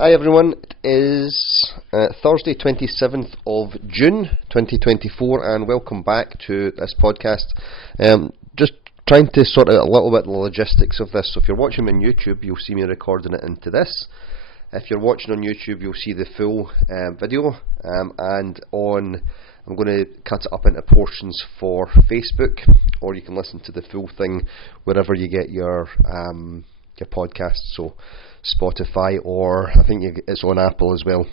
Hi everyone, it is Thursday 27th of June 2024 and welcome back to this podcast. Just trying to sort out a little bit the logistics of this. So if you're watching on YouTube, you'll see me recording it into this. If you're watching on YouTube, you'll see the full video, and I'm going to cut it up into portions for Facebook, or you can listen to the full thing wherever you get your podcasts, so Spotify, or I think it's on Apple as well,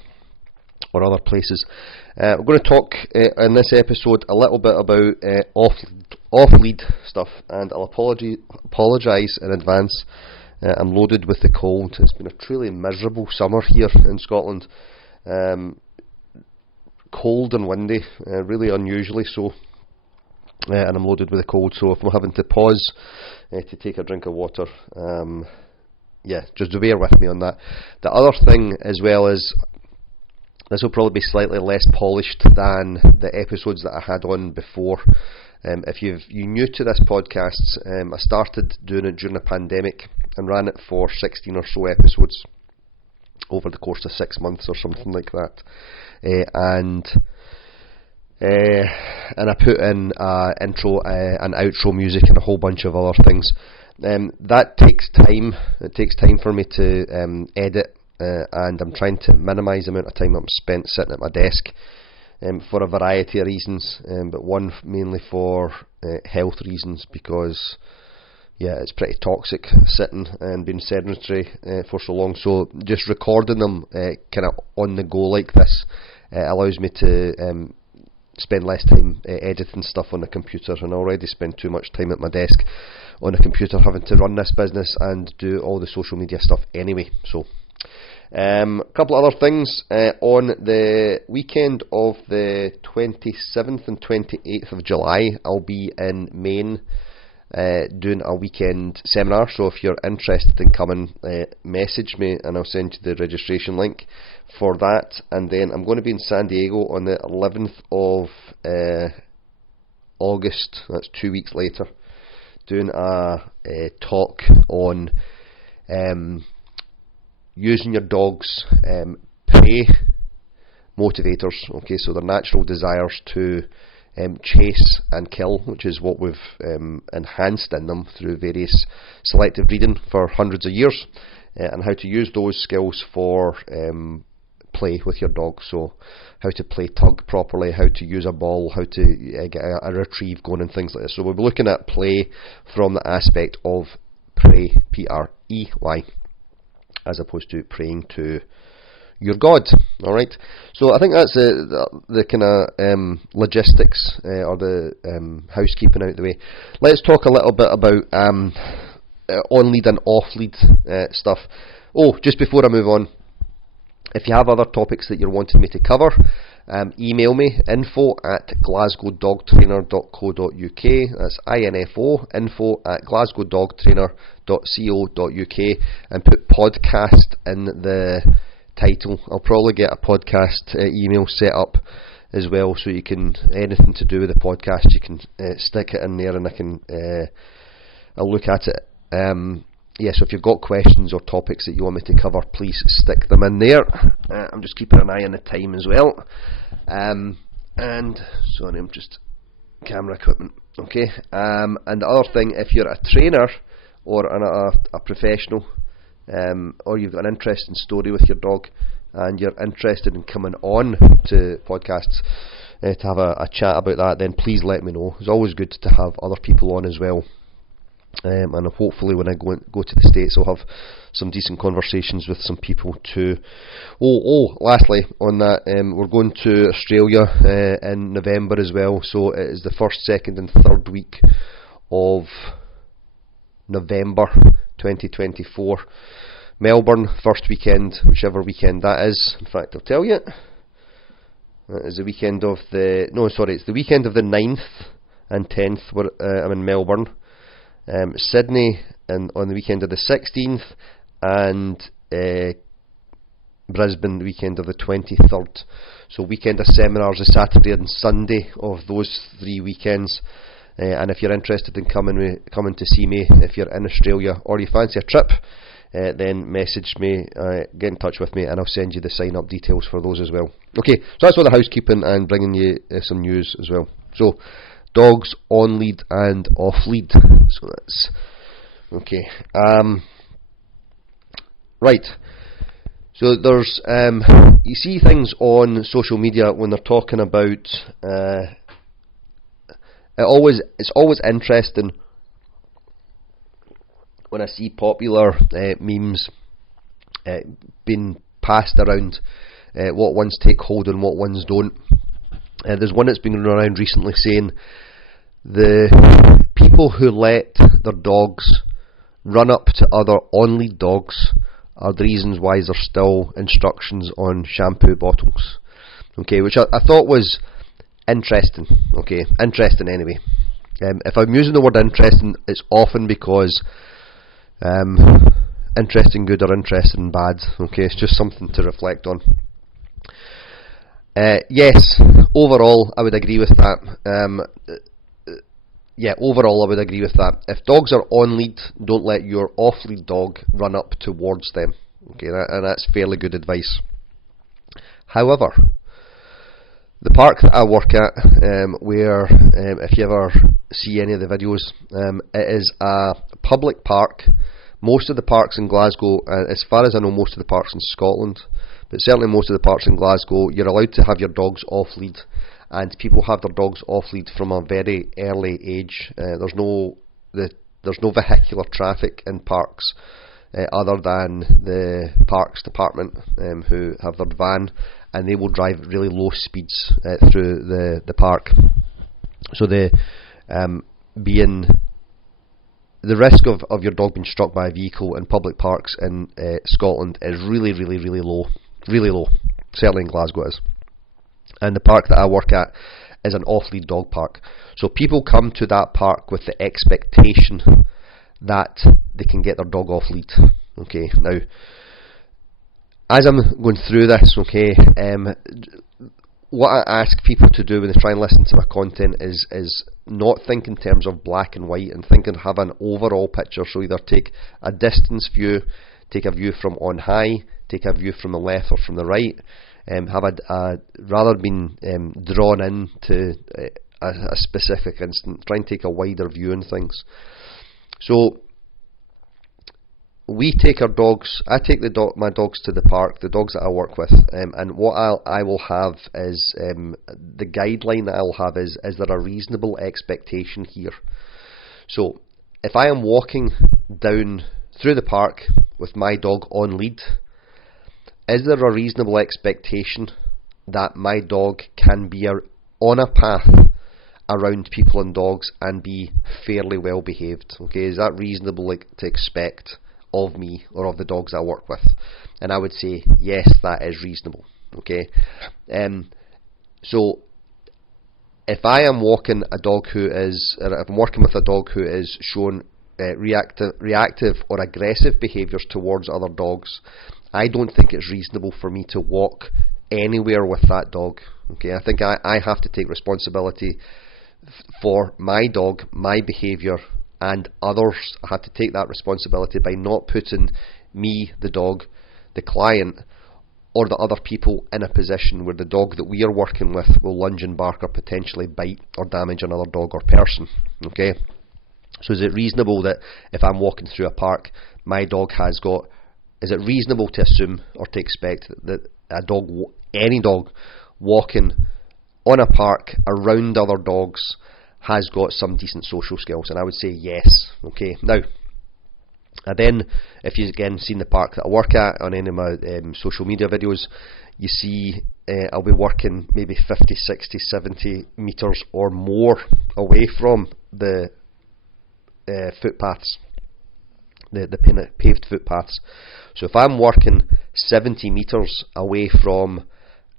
or other places. We're going to talk in this episode a little bit about off-lead stuff, and I'll apologise in advance. I'm loaded with the cold. It's been a truly miserable summer here in Scotland. Cold and windy, really unusually so, and I'm loaded with a cold, so if I'm having to pause to take a drink of water, just bear with me on that. The other thing as well is, this will probably be slightly less polished than the episodes that I had on before. If you're new to this podcast, I started doing it during the pandemic and ran it for 16 or so episodes over the course of 6 months or something like that. And I put in intro and outro music and a whole bunch of other things. That takes time. It takes time for me to edit, and I'm trying to minimise the amount of time I'm spent sitting at my desk for a variety of reasons, but one mainly for health reasons, because it's pretty toxic sitting and being sedentary for so long. So just recording them kind of on the go like this allows me to spend less time editing stuff on the computer, and I already spend too much time at my desk on the computer having to run this business and do all the social media stuff anyway. So a couple of other things. On the weekend of the 27th and 28th of July, I'll be in Maine doing a weekend seminar, so if you're interested in coming, message me and I'll send you the registration link for that. And then I'm going to be in San Diego on the 11th of August, that's 2 weeks later, doing a talk on using your dog's prey motivators. Okay, so their natural desires to chase and kill, which is what we've enhanced in them through various selective breeding for hundreds of years, and how to use those skills for play with your dog. So how to play tug properly, how to use a ball, how to get a retrieve going, and things like this. So we'll be looking at play from the aspect of prey, P-R-E-Y, as opposed to praying to your God. Alright, so I think that's the kind of logistics or the housekeeping out the way. Let's talk a little bit about on-lead and off-lead stuff. Just before I move on, if you have other topics that you're wanting me to cover, email me, info@glasgowdogtrainer.co.uk. that's info@glasgowdogtrainer.co.uk, and put podcast in the title. I'll probably get a podcast email set up as well, so you can, anything to do with the podcast, you can stick it in there and I'll look at it. So if you've got questions or topics that you want me to cover, please stick them in there. I'm just keeping an eye on the time as well. And sorry, I'm just camera equipment. Okay. And the other thing, if you're a trainer or a professional, or you've got an interesting story with your dog and you're interested in coming on to podcasts to have a chat about that, then please let me know. It's always good to have other people on as well. And hopefully when I go to the States, I'll have some decent conversations with some people too. Lastly on that, we're going to Australia in November as well, so it is the 1st, 2nd and 3rd week of November 2024. Melbourne, first weekend, whichever weekend that is. In fact, I'll tell you, that is the weekend of it's the weekend of the 9th and 10th where I'm in Melbourne. Sydney on the weekend of the 16th, and Brisbane the weekend of the 23rd. So weekend of seminars is Saturday and Sunday of those 3 weekends. And if you're interested in coming to see me, if you're in Australia or you fancy a trip, then message me, get in touch with me, and I'll send you the sign up details for those as well. Okay, so that's all the housekeeping and bringing you some news as well. So dogs on lead and off lead. So that's okay. Right. So there's you see things on social media when they're talking about it's always interesting when I see popular memes being passed around, what ones take hold and what ones don't. There's one that's been going around recently saying the people who let their dogs run up to other on-lead dogs are the reasons why there's still instructions on shampoo bottles. Okay, which I thought was interesting. Okay, interesting anyway. If I'm using the word interesting, it's often because interesting good or interesting bad. Okay, it's just something to reflect on. Yes, overall I would agree with that. Overall I would agree with that. If dogs are on lead, don't let your off lead dog run up towards them. Okay, and that's fairly good advice. However, the park that I work at, where if you ever see any of the videos, it is a public park. Most of the parks in Glasgow, as far as I know, most of the parks in Scotland, but certainly most of the parks in Glasgow, you're allowed to have your dogs off lead, and people have their dogs off lead from a very early age. There's no vehicular traffic in parks other than the parks department, who have their van, and they will drive really low speeds through the park. So the risk of your dog being struck by a vehicle in public parks in Scotland is really low, certainly in Glasgow it is. And the park that I work at is an off-lead dog park. So people come to that park with the expectation that they can get their dog off lead. Okay, now as I'm going through this, okay, what I ask people to do when they try and listen to my content is not think in terms of black and white, and think and have an overall picture. So either take a distance view, take a view from on high, take a view from the left or from the right, have rather being drawn into a specific instant, try and take a wider view on things. So we take our dogs, I take my dogs to the park, the dogs that I work with, and what I will have is, the guideline that I will have is there a reasonable expectation here? So if I am walking down through the park with my dog on lead, is there a reasonable expectation that my dog can be on a path around people and dogs and be fairly well behaved? Okay, is that reasonable to expect of me or of the dogs I work with? And I would say yes, that is reasonable. Okay, so if I am walking a dog if I'm working with a dog who is showing reactive or aggressive behaviours towards other dogs, I don't think it's reasonable for me to walk anywhere with that dog. Okay, I think I have to take responsibility for my dog, my behaviour, and others. I have to take that responsibility by not putting me, the dog, the client, or the other people in a position where the dog that we are working with will lunge and bark or potentially bite or damage another dog or person. Okay, so is it reasonable that if I'm walking through a park, my dog has got, is it reasonable to assume or to expect that any dog walking on a park around other dogs has got some decent social skills? And I would say yes. Okay, now, and then if you've again seen the park that I work at on any of my social media videos, you see I'll be working maybe 50, 60, 70 metres or more away from the footpaths, the paved footpaths. So if I'm working 70 metres away from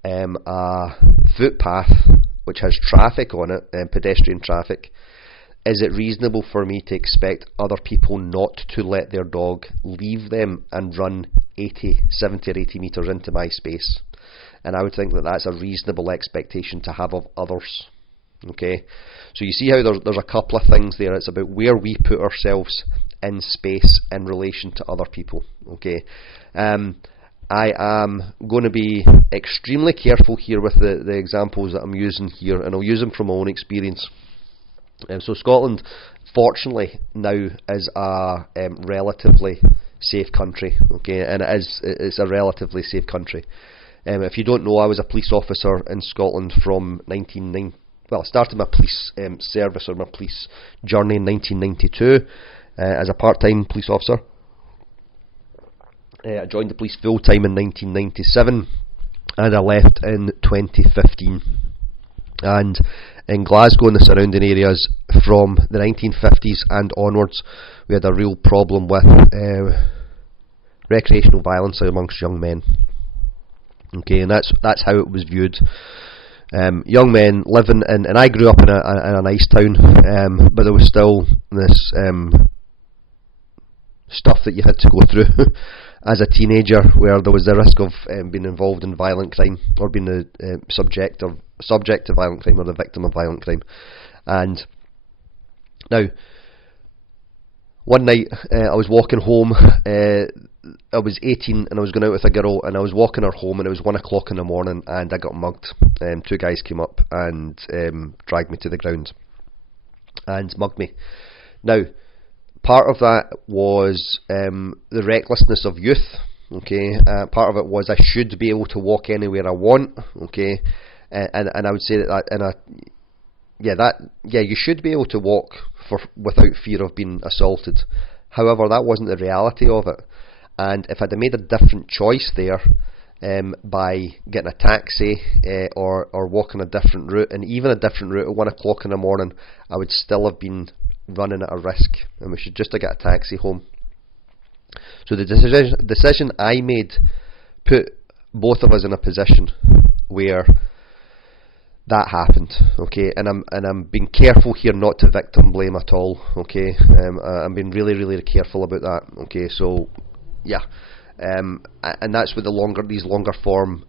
a footpath which has traffic on it, pedestrian traffic, is it reasonable for me to expect other people not to let their dog leave them and run 70 or 80 metres into my space? And I would think that that's a reasonable expectation to have of others. Okay, so you see how there's a couple of things there. It's about where we put ourselves in space in relation to other people. Okay, I am going to be extremely careful here with the examples that I'm using here, and I'll use them from my own experience. So Scotland, fortunately, now is a relatively safe country. Okay, and it's a relatively safe country. If you don't know, I was a police officer in Scotland from I started my police service, or my police journey, in 1992 as a part-time police officer. I joined the police full-time in 1997, and I left in 2015. And in Glasgow and the surrounding areas, from the 1950s and onwards, we had a real problem with recreational violence amongst young men. Okay, and that's how it was viewed. Young men living in, and I grew up in a nice town, but there was still this stuff that you had to go through as a teenager, where there was the risk of being involved in violent crime, or being the subject to violent crime, or the victim of violent crime. And now, one night I was walking home. I was 18 and I was going out with a girl, and I was walking her home, and it was 1 o'clock in the morning, and I got mugged. Two guys came up and dragged me to the ground and mugged me. Now, part of that was the recklessness of youth. Okay, part of it was I should be able to walk anywhere I want. Okay, and I would say you should be able to walk without fear of being assaulted. However, that wasn't the reality of it. And if I'd have made a different choice there, by getting a taxi or walking a different route, and even a different route at 1 o'clock in the morning, I would still have been running at a risk, and we should just have got a taxi home. So the decision I made put both of us in a position where that happened. Okay, and I'm being careful here not to victim blame at all. Okay, I'm being really, really careful about that. Okay, so yeah, and that's with these longer form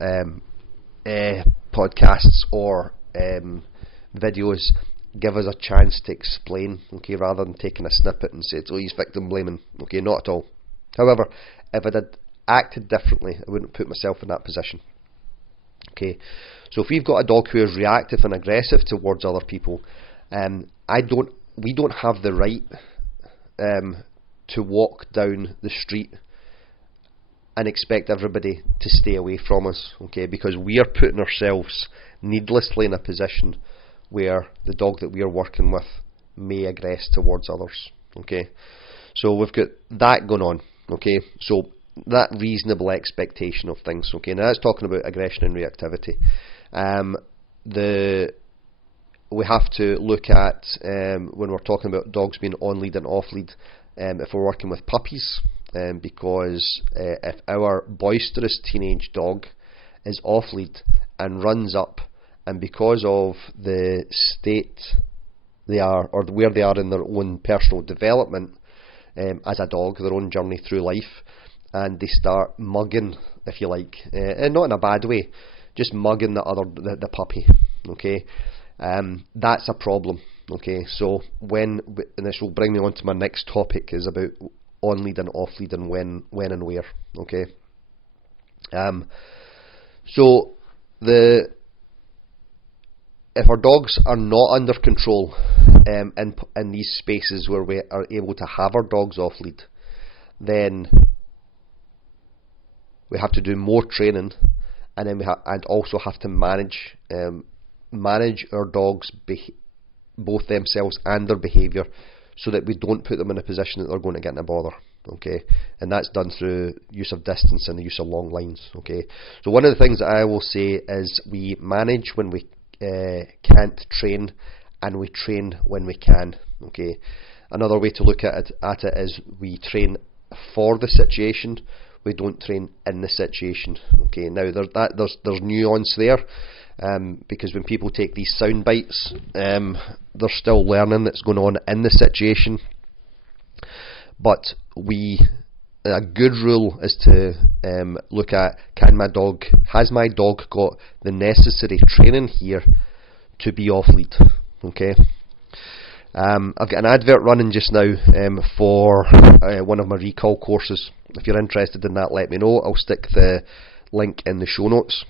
podcasts or videos give us a chance to explain, okay, rather than taking a snippet and say, oh, he's victim blaming. Okay, not at all. However, if I'd acted differently, I wouldn't put myself in that position. Okay, so if we've got a dog who is reactive and aggressive towards other people, we don't have the right to walk down the street and expect everybody to stay away from us, okay, because we are putting ourselves needlessly in a position where the dog that we are working with may aggress towards others. Okay, so we've got that going on. Okay, so that reasonable expectation of things. Okay, now that's talking about aggression and reactivity. We have to look at when we're talking about dogs being on lead and off lead, if we're working with puppies, because if our boisterous teenage dog is off lead and runs up, and because of the state they are, or where they are in their own personal development as a dog, their own journey through life, and they start mugging, if you like, and not in a bad way, just mugging the puppy, okay, that's a problem. Okay, so and this will bring me on to my next topic, is about on lead and off lead, and when and where. Okay, so if our dogs are not under control in these spaces where we are able to have our dogs off lead, then we have to do more training, and then and also have to manage our dogs, both themselves and their behaviour, so that we don't put them in a position that they're going to get in a bother. Okay, and that's done through use of distance and the use of long lines. Okay, so one of the things that I will say is we manage when we can't train, and we train when we can. Okay, another way to look at it is we train for the situation, we don't train in the situation. Okay, now there's nuance there, because when people take these sound bites, they're still learning that's going on in the situation. But a good rule is to look at, has my dog got the necessary training here to be off lead? Okay, I've got an advert running just now for one of my recall courses. If you're interested in that, let me know. I'll stick the link in the show notes.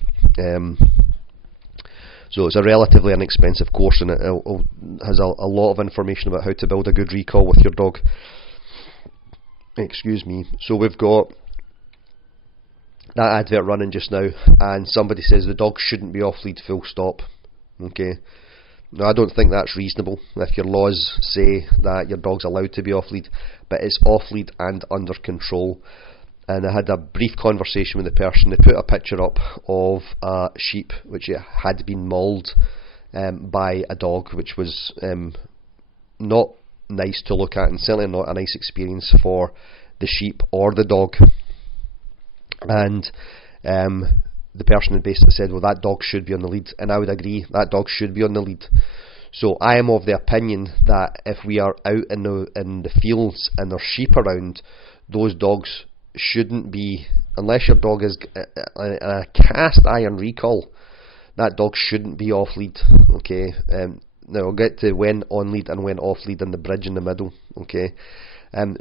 So it's a relatively inexpensive course, and it has a lot of information about how to build a good recall with your dog. Excuse me. So we've got that advert running just now, and somebody says the dog shouldn't be off lead, full stop. Okay. Now, I don't think that's reasonable if your laws say that your dog's allowed to be off lead, but it's off lead and under control. And I had a brief conversation with the person. They put a picture up of a sheep which had been mauled by a dog, which was not nice to look at, and certainly not a nice experience for the sheep or the dog. And the person had basically said, well, that dog should be on the lead, and I would agree, that dog should be on the lead. So I am of the opinion that if we are out in the fields and there's sheep around, those dogs shouldn't be, unless your dog is a cast iron recall, that dog shouldn't be off lead. Okay. Now I'll get to when on lead and when off lead and the bridge in the middle. Okay.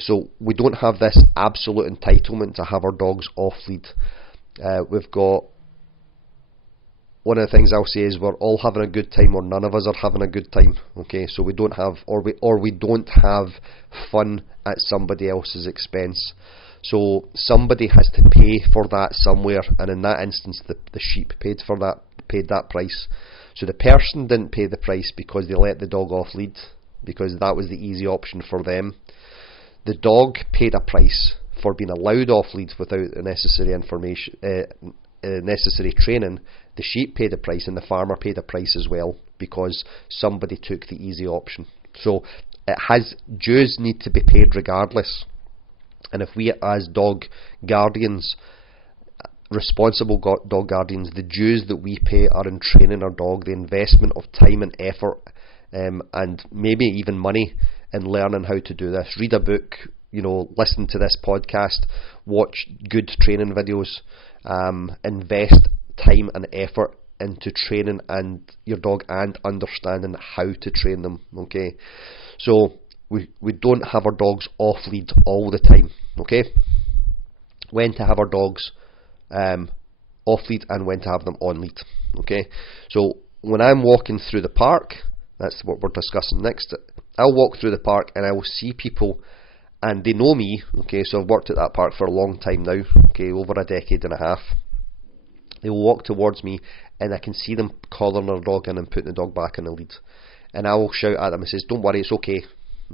So we don't have this absolute entitlement to have our dogs off lead. We've got, one of the things I'll say is we're all having a good time, or none of us are having a good time. Okay, so we don't have, or we don't have fun at somebody else's expense. So somebody has to pay for that somewhere, and in that instance, the sheep paid that price. So the person didn't pay the price because they let the dog off lead, because that was the easy option for them. The dog paid a price for being allowed off lead without the necessary information, necessary training. The sheep paid a price, and the farmer paid a price as well, because somebody took the easy option. So dues need to be paid regardless. And if we as dog guardians, responsible dog guardians, the dues that we pay are in training our dog, the investment of time and effort, and maybe even money in learning how to do this. Read a book, listen to this podcast, watch good training videos, invest time and effort into training and your dog and understanding how to train them. Okay, so we don't have our dogs off lead all the time. Okay, when to have our dogs off lead and when to have them on lead. Okay, so when I'm walking through the park, that's what we're discussing next. I'll walk through the park and I will see people, and they know me. Okay, so I've worked at that park for a long time now. Okay, over a decade and a half. They will walk towards me, and I can see them calling their dog in and putting the dog back in the lead. And I will shout at them and says, "Don't worry, it's okay.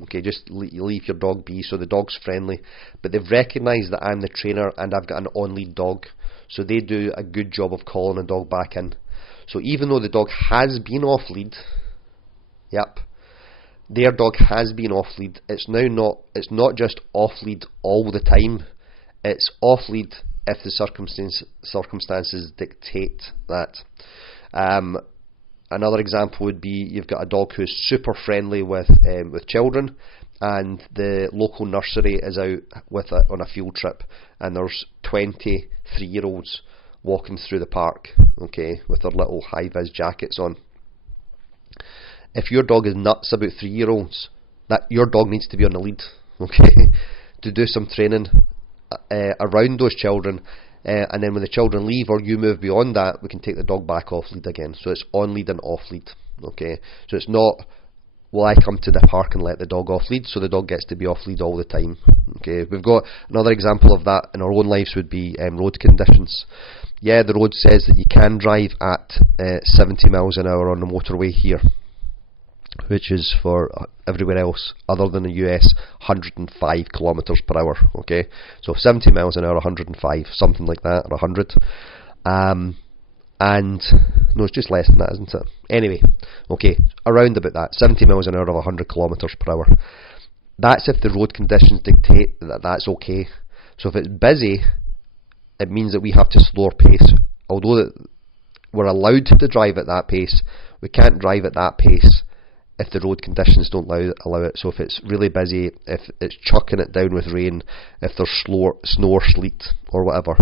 Okay, just leave your dog be." So the dog's friendly, but they've recognised that I'm the trainer and I've got an on-lead dog, so they do a good job of calling the dog back in. So even though the dog has been off lead, their dog has been off lead. It's not just off lead all the time. It's off lead if the circumstances dictate that. Another example would be you've got a dog who's super friendly with children, and the local nursery is out on a field trip, and there's 20 3-year-olds walking through the park, okay, with their little high-vis jackets on. If your dog is nuts about 3-year-olds, that your dog needs to be on the lead, okay, to do some training around those children, and then when the children leave or you move beyond that, we can take the dog back off lead again. So it's on lead and off lead. Okay, so it's not, well, I come to the park and let the dog off lead, so the dog gets to be off lead all the time. Okay, we've got another example of that in our own lives would be road conditions. Yeah, the road says that you can drive at 70 miles an hour on the motorway here, which is for everywhere else other than the US 105 kilometers per hour. Okay, so 70 miles an hour, 105, something like that, or 100. And no, it's just less than that, isn't it? Anyway, okay, around about that, 70 miles an hour of 100 kilometers per hour. That's if the road conditions dictate that that's okay. So if it's busy, it means that we have to slow our pace. Although that we're allowed to drive at that pace, we can't drive at that pace if the road conditions don't allow it. So if it's really busy, if it's chucking it down with rain, if there's snow or sleet or whatever,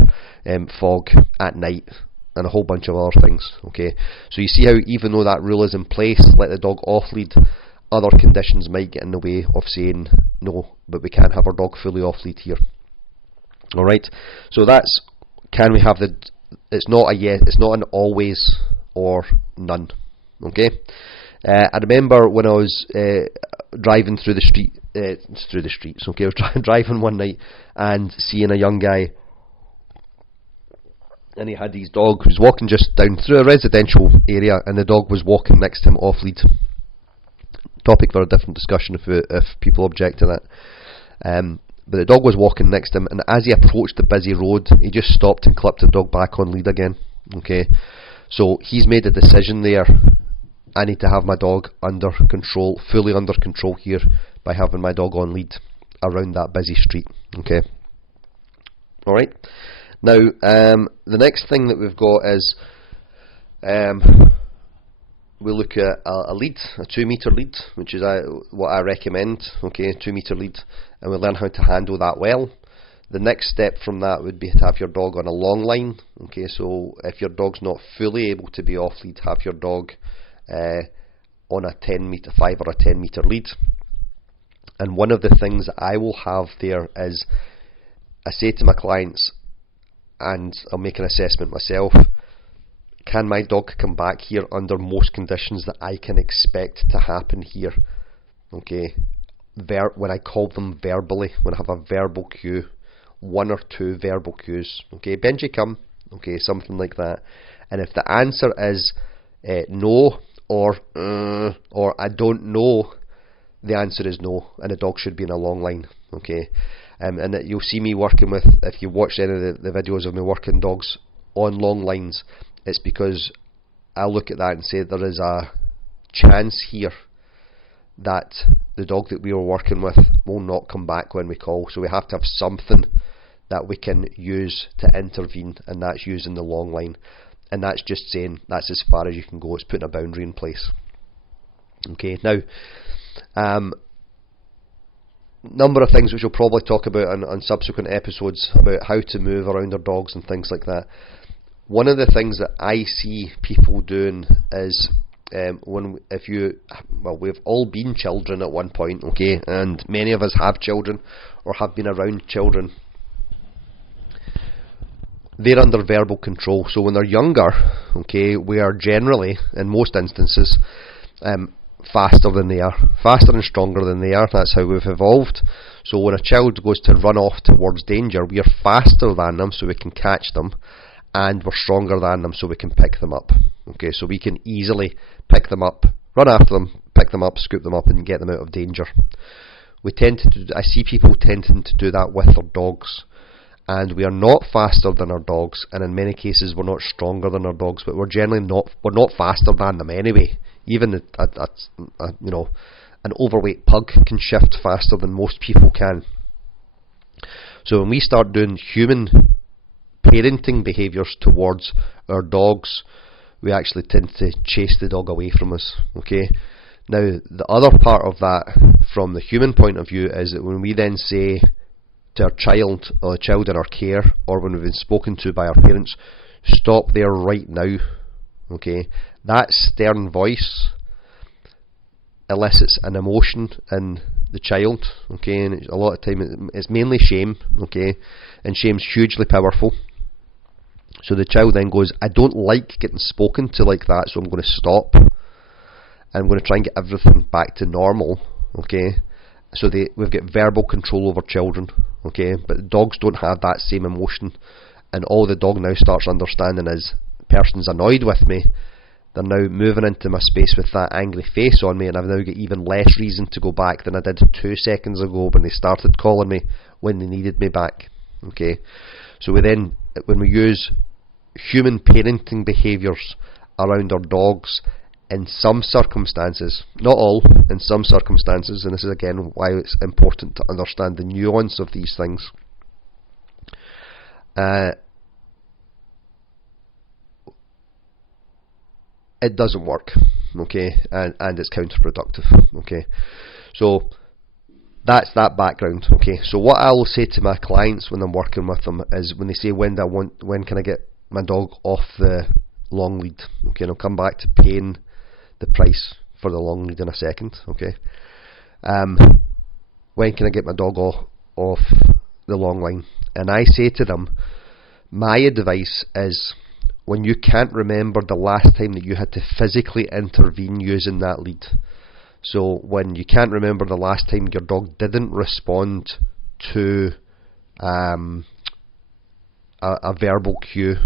fog at night, and a whole bunch of other things. Okay, so you see how even though that rule is in place, let the dog off lead, other conditions might get in the way of saying no, but we can't have our dog fully off lead here. Alright, so that's, can we have the, it's not a yes, it's not an always or none. Okay, I remember when I was driving through the streets. Okay, I was driving one night and seeing a young guy, and he had his dog who was walking just down through a residential area, and the dog was walking next to him off lead. Topic for a different discussion if people object to that. But the dog was walking next to him, and as he approached the busy road, he just stopped and clipped the dog back on lead again. Okay, so he's made a decision there. I need to have my dog under control, fully under control here, by having my dog on lead around that busy street. Okay, alright. Now, the next thing that we've got is we look at a lead, a 2 metre lead, which is what I recommend. Okay, 2 metre lead, and we learn how to handle that well. The next step from that would be to have your dog on a long line. Okay, so if your dog's not fully able to be off lead, have your dog on a 10 metre, 5 or a 10 metre lead. And one of the things that I will have there is, I say to my clients, and I'll make an assessment myself, can my dog come back here under most conditions that I can expect to happen here? Okay, when I call them verbally, when I have a verbal cue, 1 or 2 verbal cues. Okay, Benji, come. Okay, something like that. And if the answer is no, or I don't know, the answer is no, and the dog should be in a long line. Okay, and you'll see me working with, if you watch any of the videos of me working dogs on long lines, it's because I look at that and say there is a chance here that the dog that we were working with will not come back when we call. So we have to have something that we can use to intervene, and that's using the long line. And that's just saying that's as far as you can go. It's putting a boundary in place. Okay, now, number of things which we'll probably talk about on subsequent episodes about how to move around our dogs and things like that. One of the things that I see people doing is we've all been children at one point, okay, and many of us have children or have been around children. They're under verbal control, so when they're younger, okay, we are generally, in most instances, faster than they are, faster and stronger than they are. That's how we've evolved. So when a child goes to run off towards danger, we are faster than them, so we can catch them, and we're stronger than them, so we can pick them up. Okay, so we can easily pick them up, run after them, pick them up, scoop them up, and get them out of danger. I see people tending to do that with their dogs, and we are not faster than our dogs, and in many cases we're not stronger than our dogs, but we're not faster than them anyway. Even an overweight pug can shift faster than most people can. So when we start doing human parenting behaviours towards our dogs, we actually tend to chase the dog away from us. Okay. Now the other part of that, from the human point of view, is that when we then say to our child, or a child in our care, or when we've been spoken to by our parents, stop there right now. Okay, that stern voice elicits an emotion in the child. Okay, and a lot of time it's mainly shame. Okay, and shame's hugely powerful. So the child then goes, I don't like getting spoken to like that, so I'm going to stop. I'm going to try and get everything back to normal. Okay, so we've got verbal control over children. Okay, but dogs don't have that same emotion, and all the dog now starts understanding is, person's annoyed with me, they're now moving into my space with that angry face on me, and I've now got even less reason to go back than I did 2 seconds ago when they started calling me when they needed me back. Okay, so when we use human parenting behaviours around our dogs, in some circumstances, not all, in some circumstances, and this is again why it's important to understand the nuance of these things, it doesn't work, okay, and it's counterproductive. Okay, so that's that background. Okay, so what I will say to my clients when I'm working with them is, when they say when can I get my dog off the long lead, okay, and I'll come back to paying the price for the long lead in a second. Okay. When can I get my dog off the long line? And I say to them, my advice is when you can't remember the last time that you had to physically intervene using that lead. So when you can't remember the last time your dog didn't respond to a verbal cue,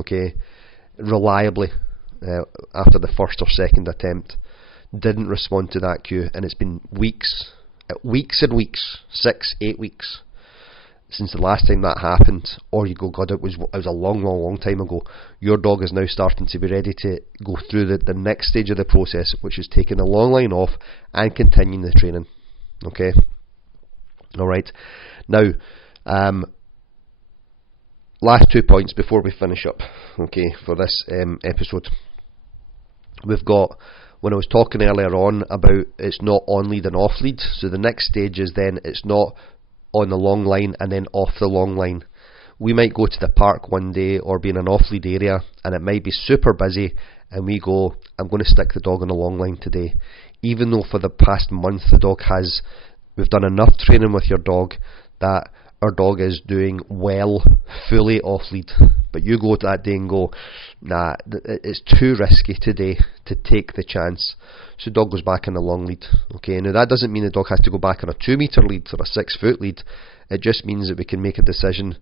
okay, reliably after the first or second attempt, didn't respond to that cue, and it's been weeks and weeks, 6-8 weeks since the last time that happened, or you go, God, it was a long time ago. Your dog is now starting to be ready to go through the next stage of the process, which is taking the long line off and continuing the training. Okay, alright. Now, last 2 points before we finish up, okay, for this episode. We've got, when I was talking earlier on about it's not on lead and off lead, so the next stage is then it's not on the long line and then off the long line. We might go to the park one day or be in an off lead area and it might be super busy, and we go, I'm going to stick the dog on the long line today, even though for the past month we've done enough training with your dog that our dog is doing well fully off lead. But you go that day and go, nah, it's too risky today to take the chance. So dog goes back on the long lead. Okay, now that doesn't mean the dog has to go back on a 2 metre lead or a 6 foot lead. It just means that we can make a decision,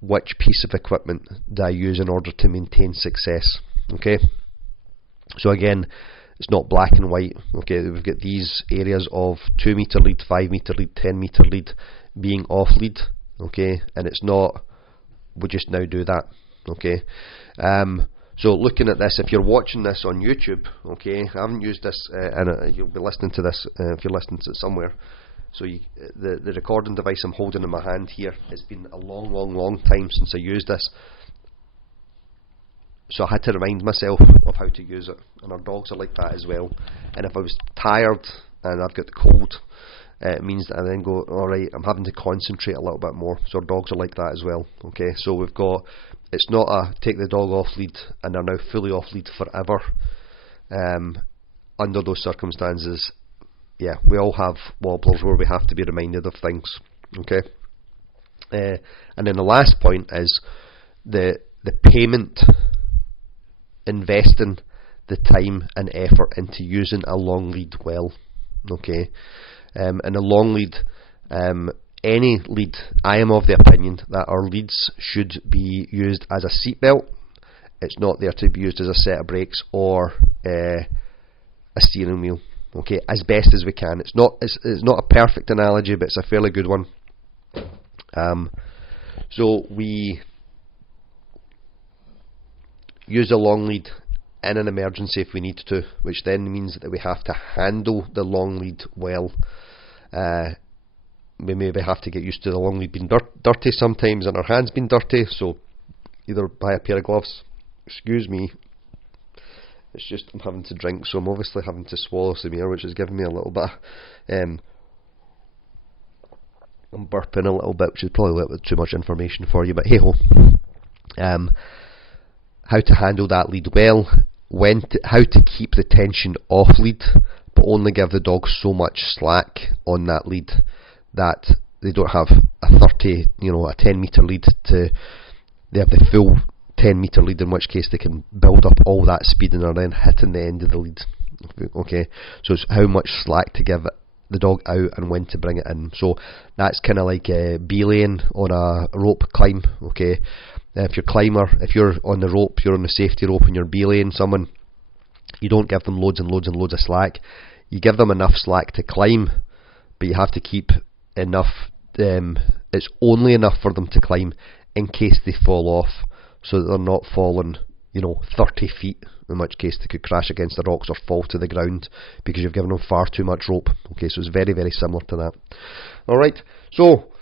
which piece of equipment do I use in order to maintain success. Okay, so again, it's not black and white. Okay, we've got these areas of 2 metre lead, 5 metre lead, 10 metre lead being off lead. Okay, and it's not, we just now do that. Okay, so looking at this, if you're watching this on YouTube, okay, I haven't used this, and you'll be listening to this if you're listening to it somewhere. So the recording device I'm holding in my hand here, it's been a long time since I used this. So I had to remind myself of how to use it, and our dogs are like that as well. And if I was tired and I've got the cold, it means that I then go, alright, I'm having to concentrate a little bit more. So our dogs are like that as well. Okay, so we've got, it's not a take the dog off lead and they're now fully off lead forever. Under those circumstances, yeah, we all have wobblers where we have to be reminded of things. Okay, and then the last point is the payment, investing the time and effort into using a long lead well. Okay, and a long lead, any lead, I am of the opinion that our leads should be used as a seat belt. It's not there to be used as a set of brakes or a steering wheel. Okay, as best as we can. It's not a perfect analogy, but it's a fairly good one. So we use a long lead in an emergency if we need to, which then means that we have to handle the long lead well. We maybe have to get used to the long lead being dirty sometimes and our hands being dirty, so either buy a pair of gloves. Excuse me, it's just I'm having to drink, so I'm obviously having to swallow some air, which is giving me a little bit I'm burping a little bit, which is probably a little bit too much information for you, but hey ho. How to handle that lead well, how to keep the tension off lead, but only give the dog so much slack on that lead that they don't have a 30, a 10 metre lead they have the full 10 metre lead, in which case they can build up all that speed and are then hitting the end of the lead. Okay, so it's how much slack to give the dog out and when to bring it in. So that's kind of like belaying on a rope climb. Okay, if you're on the rope, you're on the safety rope and you're belaying someone, you don't give them loads and loads and loads of slack. You give them enough slack to climb, but you have to keep enough, it's only enough for them to climb in case they fall off, so that they're not falling 30 feet, in which case they could crash against the rocks or fall to the ground because you've given them far too much rope. Okay, so it's very, very similar to that. Alright, so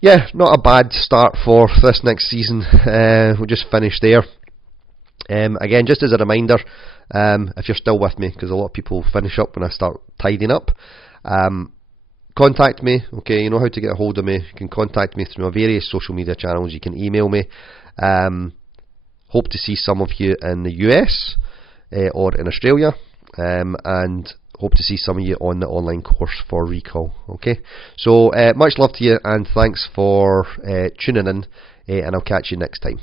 yeah, not a bad start for this next season. We'll just finish there. Again, just as a reminder, if you're still with me, because a lot of people finish up when I start tidying up, contact me. Okay, you know how to get a hold of me. You can contact me through my various social media channels. You can email me. Hope to see some of you in the US or in Australia. and hope to see some of you on the online course for recall. Okay, so much love to you, and thanks for tuning in, and I'll catch you next time.